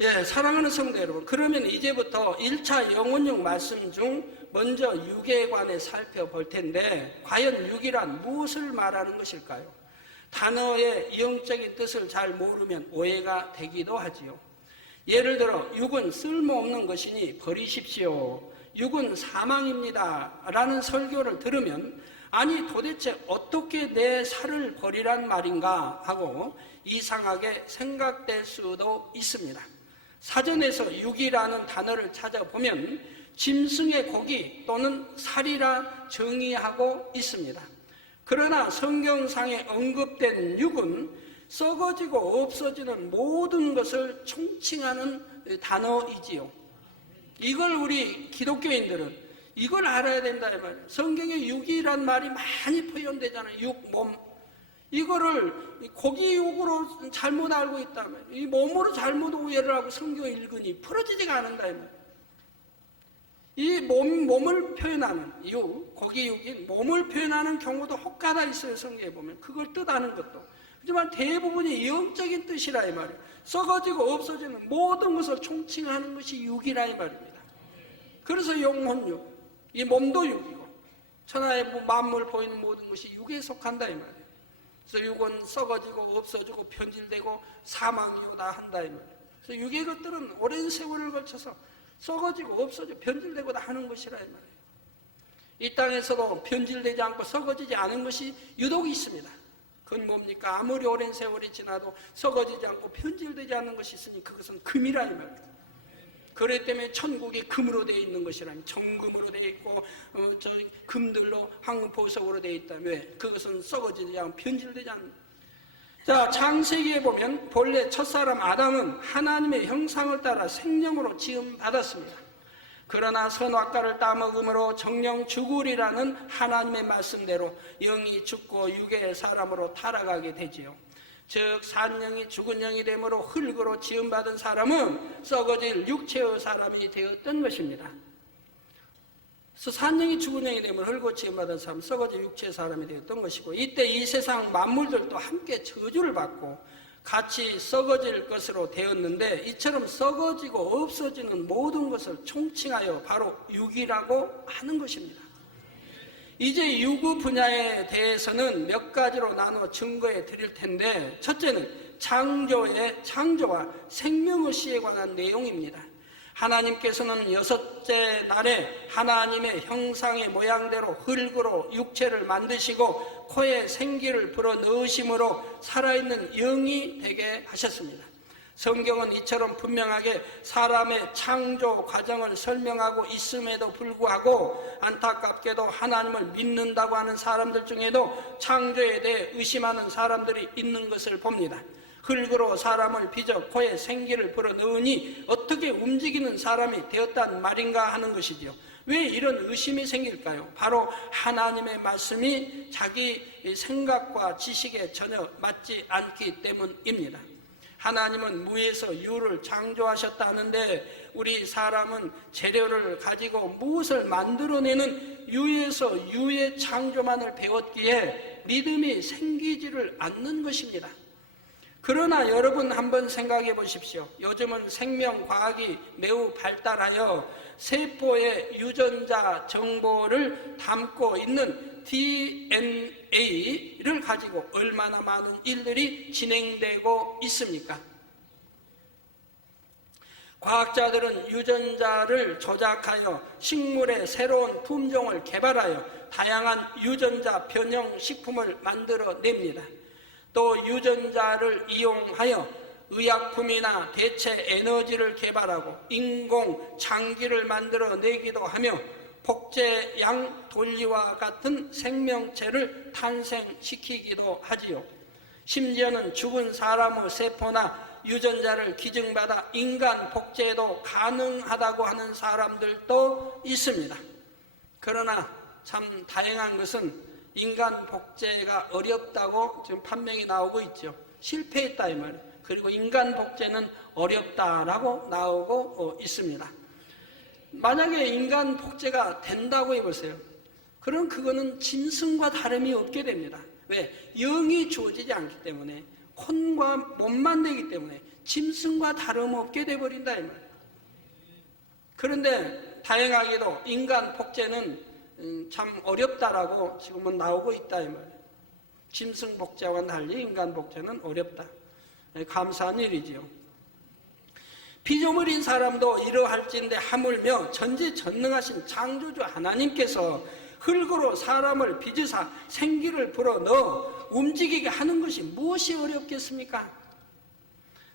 예, 사랑하는 성도 여러분, 그러면 이제부터 1차 영혼육 말씀 중 먼저 육에 관해 살펴볼 텐데, 과연 육이란 무엇을 말하는 것일까요? 단어의 영적인 뜻을 잘 모르면 오해가 되기도 하지요. 예를 들어 육은 쓸모없는 것이니 버리십시오, 육은 사망입니다 라는 설교를 들으면 아니 도대체 어떻게 내 살을 버리란 말인가 하고 이상하게 생각될 수도 있습니다. 사전에서 육이라는 단어를 찾아보면 짐승의 고기 또는 살이라 정의하고 있습니다. 그러나 성경상에 언급된 육은 썩어지고 없어지는 모든 것을 총칭하는 단어이지요. 이걸 우리 기독교인들은 이걸 알아야 된다 이 말이에요. 성경에 육이란 말이 많이 표현되잖아요. 육, 몸. 이거를 고기 육으로 잘못 알고 있다면, 이 몸으로 잘못 오해를 하고 성경을 읽으니 풀어지지가 않는다 이 말이에요. 이 몸을 표현하는 육, 고기 육인 몸을 표현하는 경우도 혹가다 있어요. 성경에 보면 그걸 뜻하는 것도. 하지만 대부분이 영적인 뜻이라 이 말이에요. 썩어지고 없어지는 모든 것을 총칭하는 것이 육이라 이 말입니다. 그래서 영혼육, 이 몸도 육이고 천하의 만물 보이는 모든 것이 육에 속한다 이 말이에요. 그래서 육은 썩어지고 없어지고 변질되고 사망이오다 한다 이 말이에요. 그래서 육의 것들은 오랜 세월을 걸쳐서 썩어지고 없어지고 변질되고 다 하는 것이라 이 말이에요. 이 땅에서도 변질되지 않고 썩어지지 않은 것이 유독 있습니다. 그건 뭡니까? 아무리 오랜 세월이 지나도 썩어지지 않고 변질되지 않는 것이 있으니 그것은 금이라 이 말이에요. 그렇기 때문에 천국이 금으로 되어 있는 것이라면, 정금으로 되어 있고 금들로 황금보석으로 되어 있다면 그것은 썩어지지 않고 변질되지 않는. 자, 창세기에 보면 본래 첫사람 아담은 하나님의 형상을 따라 생명으로 지음받았습니다. 그러나 선악과를 따먹음으로 정령 죽으리라는 하나님의 말씀대로 영이 죽고 육의 사람으로 타락하게 되지요. 즉 산영이 죽은 영이 되므로 흙으로 지음받은 사람은 썩어질 육체의 사람이 되었던 것입니다. 그래서 산영이 죽은 영이 되므로 흙으로 지음받은 사람은 썩어질 육체의 사람이 되었던 것이고, 이때 이 세상 만물들도 함께 저주를 받고 같이 썩어질 것으로 되었는데, 이처럼 썩어지고 없어지는 모든 것을 총칭하여 바로 육이라고 하는 것입니다. 이제 유구 분야에 대해서는 몇 가지로 나눠 증거해 드릴 텐데, 첫째는 창조와 생명의 시에 관한 내용입니다. 하나님께서는 여섯째 날에 하나님의 형상의 모양대로 흙으로 육체를 만드시고 코에 생기를 불어 넣으심으로 살아있는 영이 되게 하셨습니다. 성경은 이처럼 분명하게 사람의 창조 과정을 설명하고 있음에도 불구하고 안타깝게도 하나님을 믿는다고 하는 사람들 중에도 창조에 대해 의심하는 사람들이 있는 것을 봅니다. 흙으로 사람을 빚어 코에 생기를 불어 넣으니 어떻게 움직이는 사람이 되었단 말인가 하는 것이지요. 왜 이런 의심이 생길까요? 바로 하나님의 말씀이 자기 생각과 지식에 전혀 맞지 않기 때문입니다. 하나님은 무에서 유를 창조하셨다는데 우리 사람은 재료를 가지고 무엇을 만들어내는 유에서 유의 창조만을 배웠기에 믿음이 생기지를 않는 것입니다. 그러나 여러분 한번 생각해 보십시오. 요즘은 생명과학이 매우 발달하여 세포의 유전자 정보를 담고 있는 DNA를 가지고 얼마나 많은 일들이 진행되고 있습니까? 과학자들은 유전자를 조작하여 식물의 새로운 품종을 개발하여 다양한 유전자 변형 식품을 만들어냅니다. 또 유전자를 이용하여 의약품이나 대체 에너지를 개발하고 인공 장기를 만들어내기도 하며 복제양 돌리와 같은 생명체를 탄생시키기도 하지요. 심지어는 죽은 사람의 세포나 유전자를 기증받아 인간 복제도 가능하다고 하는 사람들도 있습니다. 그러나 참 다행한 것은 인간 복제가 어렵다고 지금 판명이 나오고 있죠. 실패했다 이 말이에요. 그리고 인간 복제는 어렵다라고 나오고 있습니다. 만약에 인간 복제가 된다고 해보세요. 그럼 그거는 짐승과 다름이 없게 됩니다. 왜? 영이 주어지지 않기 때문에, 혼과 몸만 되기 때문에 짐승과 다름없게 돼버린다 이 말이에요. 그런데 다행하게도 인간 복제는 참 어렵다라고 지금은 나오고 있다 이 말이에요. 짐승 복제와는 달리 인간 복제는 어렵다. 감사한 일이지요. 피조물인 사람도 이러할진대 하물며 전지전능하신 창조주 하나님께서 흙으로 사람을 빚으사 생기를 불어넣어 움직이게 하는 것이 무엇이 어렵겠습니까?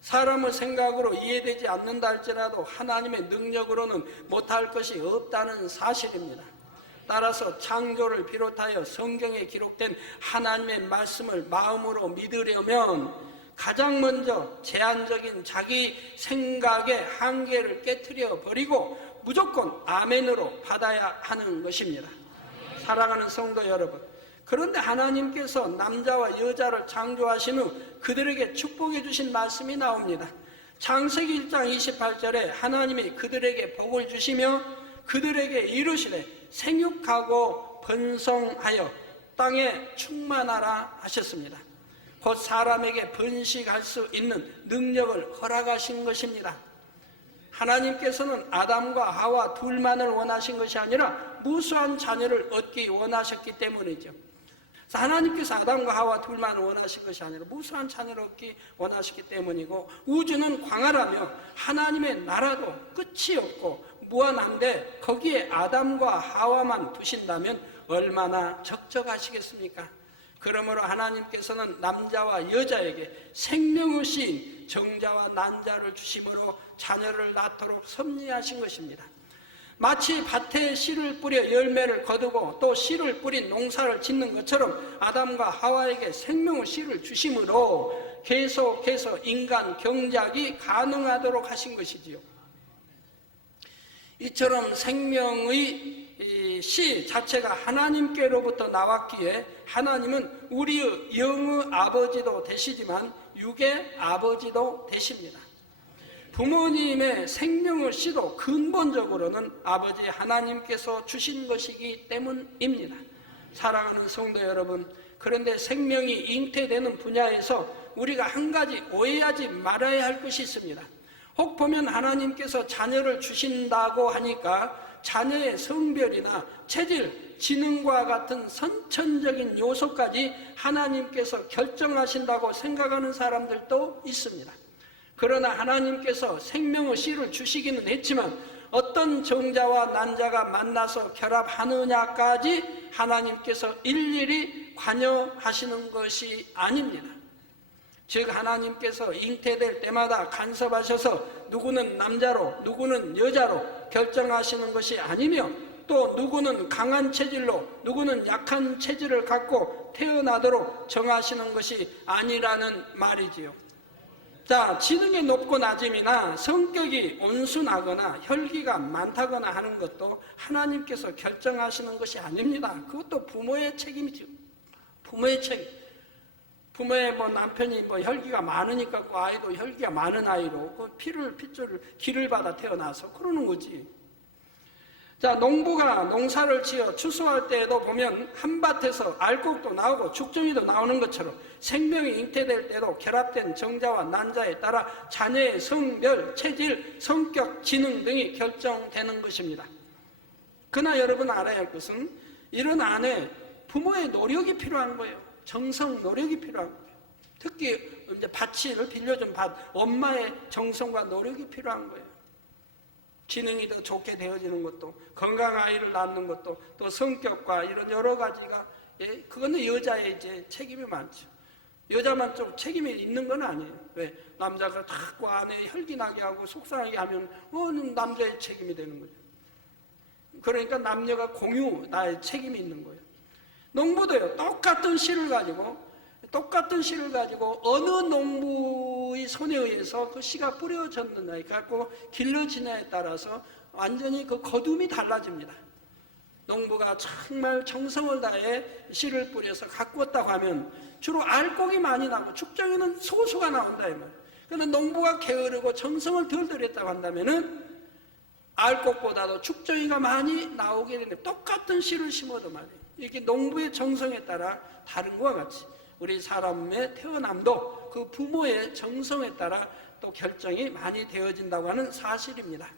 사람의 생각으로 이해되지 않는다 할지라도 하나님의 능력으로는 못할 것이 없다는 사실입니다. 따라서 창조를 비롯하여 성경에 기록된 하나님의 말씀을 마음으로 믿으려면 가장 먼저 제한적인 자기 생각의 한계를 깨트려 버리고 무조건 아멘으로 받아야 하는 것입니다. 사랑하는 성도 여러분, 그런데 하나님께서 남자와 여자를 창조하신 후 그들에게 축복해 주신 말씀이 나옵니다. 창세기 1장 28절에 하나님이 그들에게 복을 주시며 그들에게 이르시되 생육하고 번성하여 땅에 충만하라 하셨습니다. 곧 사람에게 번식할 수 있는 능력을 허락하신 것입니다. 하나님께서는 아담과 하와 둘만을 원하신 것이 아니라 무수한 자녀를 얻기 원하셨기 때문이죠. 하나님께서 아담과 하와 둘만을 원하신 것이 아니라 무수한 자녀를 얻기 원하셨기 때문이고, 우주는 광활하며 하나님의 나라도 끝이 없고 무한한데 거기에 아담과 하와만 두신다면 얼마나 적적하시겠습니까? 그러므로 하나님께서는 남자와 여자에게 생명의 씨인 정자와 난자를 주심으로 자녀를 낳도록 섭리하신 것입니다. 마치 밭에 씨를 뿌려 열매를 거두고 또 씨를 뿌린 농사를 짓는 것처럼 아담과 하와에게 생명의 씨를 주심으로 계속해서 인간 경작이 가능하도록 하신 것이지요. 이처럼 생명의 씨 자체가 하나님께로부터 나왔기에 하나님은 우리의 영의 아버지도 되시지만 육의 아버지도 되십니다. 부모님의 생명의 씨도 근본적으로는 아버지 하나님께서 주신 것이기 때문입니다. 사랑하는 성도 여러분, 그런데 생명이 잉태되는 분야에서 우리가 한 가지 오해하지 말아야 할 것이 있습니다. 혹 보면 하나님께서 자녀를 주신다고 하니까 자녀의 성별이나 체질, 지능과 같은 선천적인 요소까지 하나님께서 결정하신다고 생각하는 사람들도 있습니다. 그러나 하나님께서 생명의 씨를 주시기는 했지만 어떤 정자와 난자가 만나서 결합하느냐까지 하나님께서 일일이 관여하시는 것이 아닙니다. 즉 하나님께서 잉태될 때마다 간섭하셔서 누구는 남자로 누구는 여자로 결정하시는 것이 아니며 또 누구는 강한 체질로 누구는 약한 체질을 갖고 태어나도록 정하시는 것이 아니라는 말이지요. 자, 지능이 높고 낮음이나 성격이 온순하거나 혈기가 많다거나 하는 것도 하나님께서 결정하시는 것이 아닙니다. 그것도 부모의 책임이죠. 부모의 책임. 부모의 남편이 혈기가 많으니까 그 아이도 혈기가 많은 아이로 그 핏줄을 기를 받아 태어나서 그러는 거지. 자, 농부가 농사를 지어 추수할 때에도 보면 한밭에서 알곡도 나오고 죽정이도 나오는 것처럼 생명이 잉태될 때도 결합된 정자와 난자에 따라 자녀의 성별, 체질, 성격, 지능 등이 결정되는 것입니다. 그러나 여러분 알아야 할 것은 이런 안에 부모의 노력이 필요한 거예요. 정성, 노력이 필요한 거예요. 특히 이제 밭을 빌려준 밭, 엄마의 정성과 노력이 필요한 거예요. 지능이 더 좋게 되어지는 것도, 건강한 아이를 낳는 것도, 또 성격과 이런 여러 가지가, 그거는 여자의 이제 책임이 많죠. 여자만 좀 책임이 있는 건 아니에요. 왜? 남자가 자꾸 안에 혈기나게 하고 속상하게 하면, 남자의 책임이 되는 거죠. 그러니까 남녀가 나의 책임이 있는 거예요. 농부도요, 똑같은 씨를 가지고 어느 농부의 손에 의해서 그 씨가 뿌려졌느냐에 갖고 길러지냐에 따라서 완전히 그 거둠이 달라집니다. 농부가 정말 정성을 다해 씨를 뿌려서 가꾸었다고 하면 주로 알곡이 많이 나고 죽정이는 소수가 나온다 이 말이에요. 그런데 농부가 게으르고 정성을 덜 들였다고 한다면은 알곡보다도 죽정이가 많이 나오게 되는데 똑같은 씨를 심어도 말이에요. 이렇게 농부의 정성에 따라 다른 것과 같이 우리 사람의 태어남도 또 그 부모의 정성에 따라 또 결정이 많이 되어진다고 하는 사실입니다.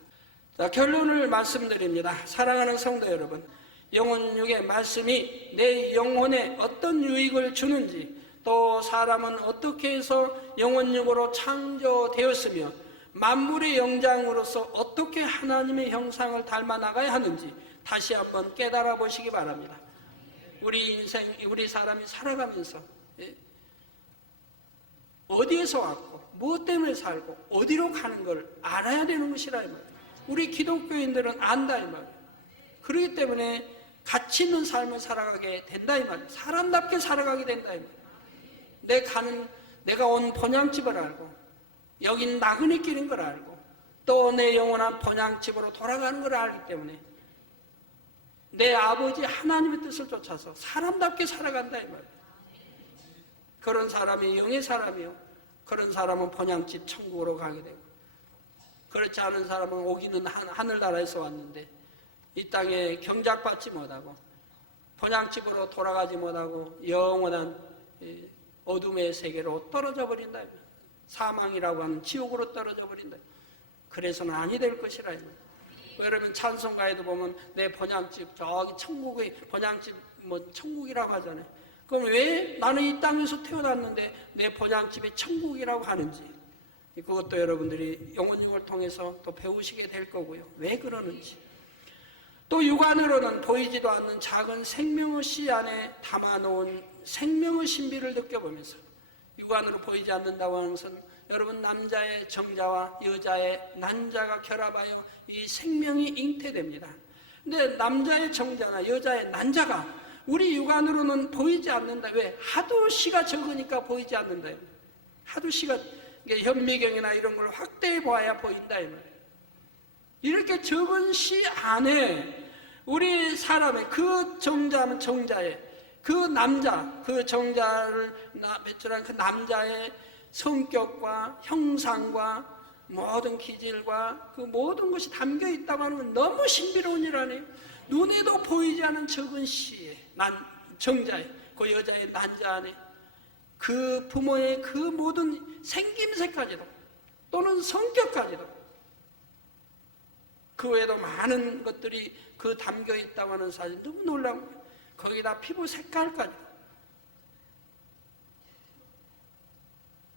자, 결론을 말씀드립니다. 사랑하는 성도 여러분, 영혼육의 말씀이 내 영혼에 어떤 유익을 주는지, 또 사람은 어떻게 해서 영혼육으로 창조되었으며 만물의 영장으로서 어떻게 하나님의 형상을 닮아 나가야 하는지 다시 한번 깨달아 보시기 바랍니다. 우리 인생, 우리 사람이 살아가면서 어디에서 왔고 무엇 때문에 살고 어디로 가는 걸 알아야 되는 것이라 이 말이에요. 우리 기독교인들은 안다 이 말이에요. 그렇기 때문에 가치 있는 삶을 살아가게 된다 이 말이에요. 사람답게 살아가게 된다 이 말이에요. 내가 온 본향집을 알고 여긴 나그네 길인 걸 알고 또 내 영원한 본향집으로 돌아가는 걸 알기 때문에 내 아버지 하나님의 뜻을 쫓아서 사람답게 살아간다 이 말이에요. 그런 사람이 영의 사람이요, 그런 사람은 본향집 천국으로 가게 되고, 그렇지 않은 사람은 오기는 하늘나라에서 왔는데 이 땅에 경작받지 못하고 본향집으로 돌아가지 못하고 영원한 어둠의 세계로 떨어져 버린다. 사망이라고 하는 지옥으로 떨어져 버린다. 그래서는 아니 될 것이라. 여러분 찬송가에도 보면 내 본향집 저기 천국의 본향집 뭐 천국이라고 하잖아요. 그럼 왜 나는 이 땅에서 태어났는데 내 본향집이 천국이라고 하는지, 그것도 여러분들이 영혼육을 통해서 또 배우시게 될 거고요. 왜 그러는지. 또 육안으로는 보이지도 않는 작은 생명의 씨 안에 담아놓은 생명의 신비를 느껴보면서, 육안으로 보이지 않는다고 하는 것은 여러분 남자의 정자와 여자의 난자가 결합하여 이 생명이 잉태됩니다. 근데 남자의 정자나 여자의 난자가 우리 육안으로는 보이지 않는다. 왜? 하도 씨가 적으니까 보이지 않는다. 하도 씨가 현미경이나 이런 걸 확대해 보아야 보인다 이 말이에요. 이렇게 적은 씨 안에 우리 사람의 그 정자는 정자의 그 남자, 그 정자를 배출한 그 남자의 성격과 형상과 모든 기질과 그 모든 것이 담겨 있다고 하는 건 너무 신비로운 일 아니에요. 눈에도 보이지 않은 적은 씨의 정자의 그 여자의 난자 안에 그 부모의 그 모든 생김새까지도 또는 성격까지도 그 외에도 많은 것들이 그 담겨 있다고 하는 사실 너무 놀라운 거예요. 거기다 피부 색깔까지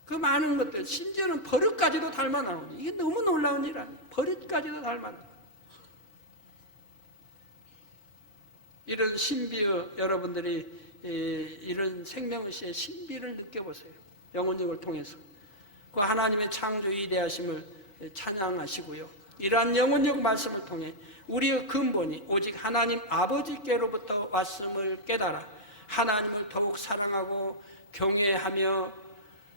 그 많은 것들, 심지어는 버릇까지도 닮아 나오니 이게 너무 놀라운 일 아니에요. 버릇까지도 닮아 나오니. 이런 신비의 여러분들이 이런 생명의시의 신비를 느껴보세요. 영혼육을 통해서 그 하나님의 창조 위대하심을 찬양하시고요. 이러한 영혼육 말씀을 통해 우리의 근본이 오직 하나님 아버지께로부터 왔음을 깨달아 하나님을 더욱 사랑하고 경외하며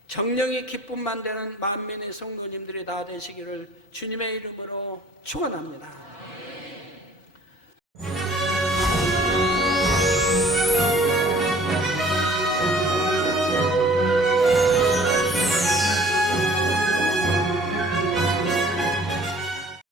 정령이 기쁨만 되는 만민의 성도님들이 다 되시기를 주님의 이름으로 축원합니다.